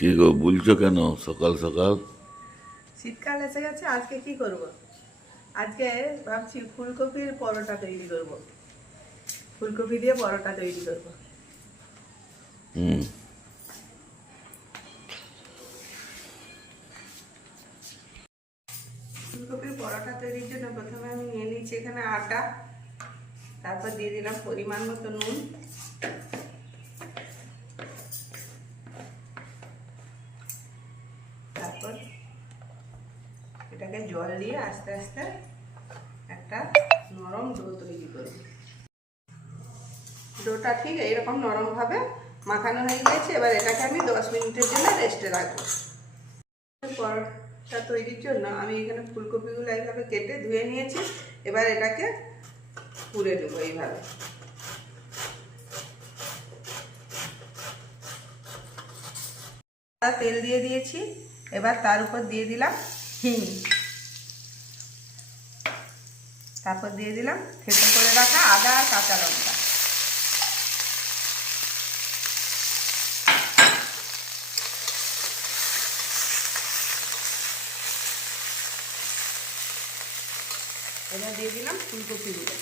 কি গো বলছো কেন সকাল সকাল? শীতকাল এসে গেছে, আজকে কি করব? আজকে ভাবছি ফুলকপির পরোটা তৈরি করব। ফুলকপি দিয়ে পরোটা তৈরি করব। হুম। ফুলকপির পরোটা তৈরির জন্য প্রথমে আমি নিয়ে নিচ্ছি এখানে আটা, তারপর দিয়ে দিলাম পরিমাণ মতো নুন, তারপর এটাকে জল দিয়ে আস্তে আস্তে একটা নরম ডো তৈরি করব। ডোটা ঠিক এইরকম নরমভাবে মাখানো হয়ে গিয়েছে। এবার এটাকে আমি 10 মিনিটের জন্য রেস্টে রাখবো। পরোটা তৈরির জন্য আমি এখানে ফুলকপিগুলো এইভাবে কেটে ধুয়ে নিয়েছি। এবার এটাকে পুড়ে দেবো এইভাবে। তেল দিয়ে দিয়েছি, এবার তার উপর দিয়ে দিলাম হিং, তারপর দিয়ে দিলাম থেতো করে রাখা আদা আর কাঁচা লঙ্কা। এবার দিয়ে দিলাম ফুলকপিগুলো।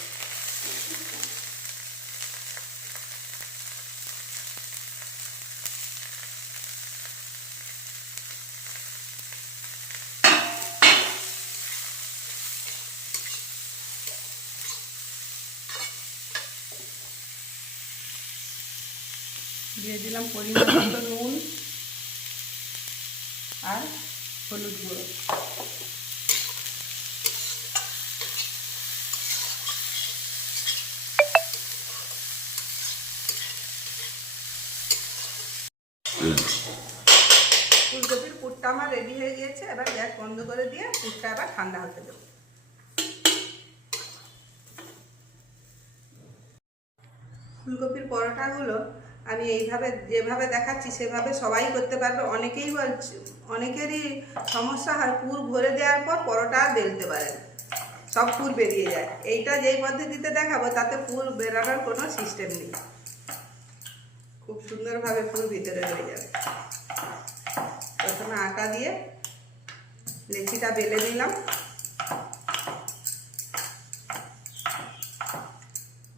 দিয়ে দিলাম পরিমাণ মতো নুন আর হলুদ গুঁড়ো। ফুলকপির পুরটা আমার রেডি হয়ে গিয়েছে। এবার গ্যাস বন্ধ করে দিয়ে পুরটা এবার ঠান্ডা হতে দেবো। ফুলকপির পরোটাগুলো আমি এইভাবে যেভাবে দেখাচ্ছি সেভাবে সবাই করতে পারবে। অনেকেই বলছে, অনেকেরই সমস্যা হয় পুর ভরে দেওয়ার পর পরোটা আর বেলতে পারে না, সব পুর বেরিয়ে যায়। এইটা যেই পদ্ধতিতে দেখাবো তাতে পুর বেরানোর কোনো সিস্টেম নেই, খুব সুন্দরভাবে পুর ভিতরে হয়ে যাবে। প্রথমে আটা দিয়ে লেচিটা বেলে নিলাম,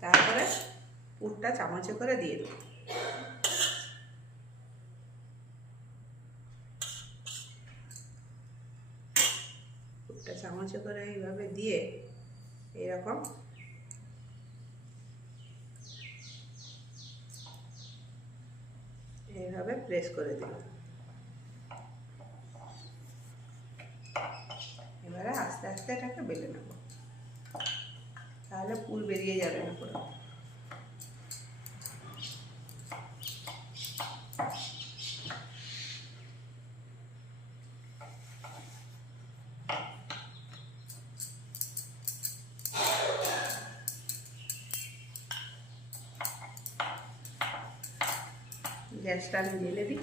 তারপরে পুরটা চামচে করে দিয়ে দেবো। পুরটা চামচে করে এইভাবে দিয়ে এরকম এইভাবে প্রেস করে দিলাম। এবারে আস্তে আস্তে এটাকে বেলে নেব, তাহলে পুর বেরিয়ে যাবে না পুরো। গ্যাসটা আমি জ্বেলে দিই।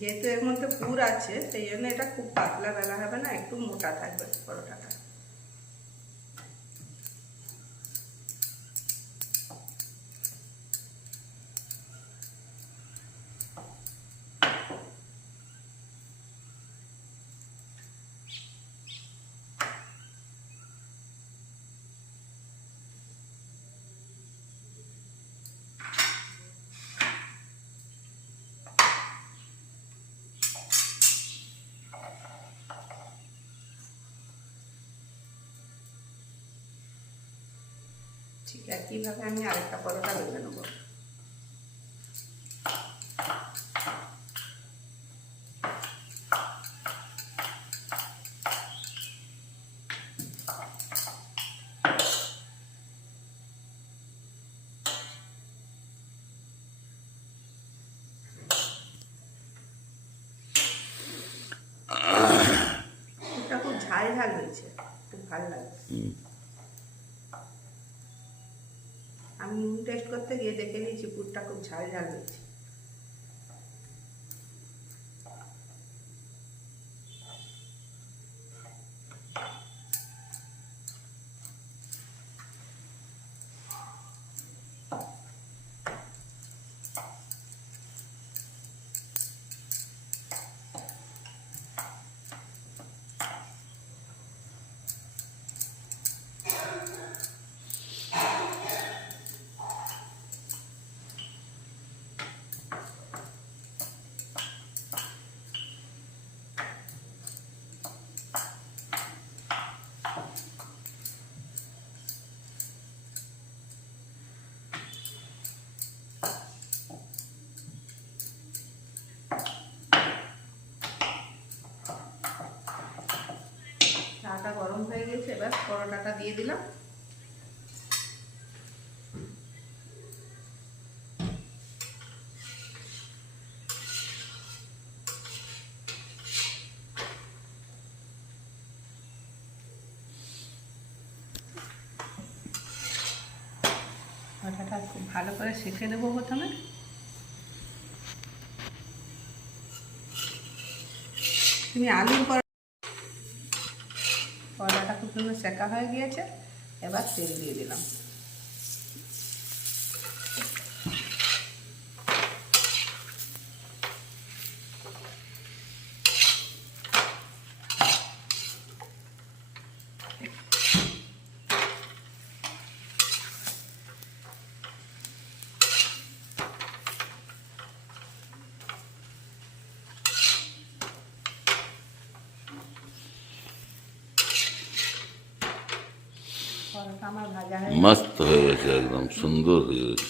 যেহেতু এর মধ্যে পুর আছে সেই জন্য এটা খুব পাতলা বেলা হবে না, একটু মোটা থাকবে পরোটাটা। ঠিক একইভাবে আমি আরেকটা পরোটা বেলে নেবো। এটা খুব ঝাল ঝাল হয়েছে, খুব ভালো লাগে। আমি নুন টেস্ট করতে গিয়ে দেখে নিয়েছি পুরটা খুব ঝাল ঝাল হয়েছে। হয়ে গেছে, এবার পরোটাটা দিয়ে দিলাম। পরোটাটা খুব ভালো করে সেঁকে দেবো প্রথমে। তুমি আলুর পরোটাটা খুব সুন্দর সেঁকা হয়ে গিয়েছে, এবার তেল দিয়ে দিলাম। পরোটা আমার ভাজা হয়ে মস্ত হয়ে গেছে, একদম সুন্দর হয়ে গেছে।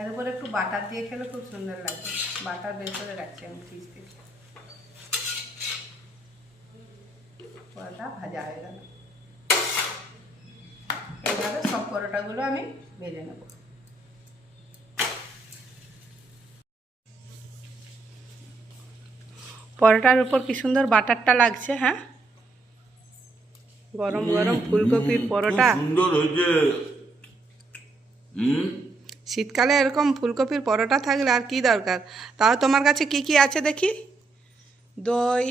এর উপরে একটু বাটার দিয়ে খেলে খুব সুন্দর লাগবে। বাটার বের করে রাখছি আমি ফ্রিজ থেকে। পরোটা ভাজা হয়ে গেল। এইভাবে সব পরোটাগুলো আমি ভেজে নেব। পরোটার উপর কি সুন্দর বাটারটা লাগছে। হ্যাঁ, গরম গরম ফুলকপির পরোটা। সুন্দর হয়েছে। শীতকালে এরকম ফুলকপির পরোটা থাকলে আর কি দরকার। তাও তোমার কাছে কি কি আছে দেখি? দই,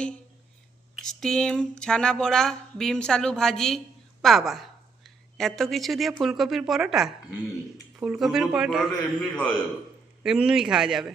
স্টিম, ছানা বড়া, বিমস আলু ভাজি। বাবা, এত কিছু দিয়ে ফুলকপির পরোটা! ফুলকপির পরোটা এমনি খাওয়া যাবে। এমনিই খাওয়া যাবে।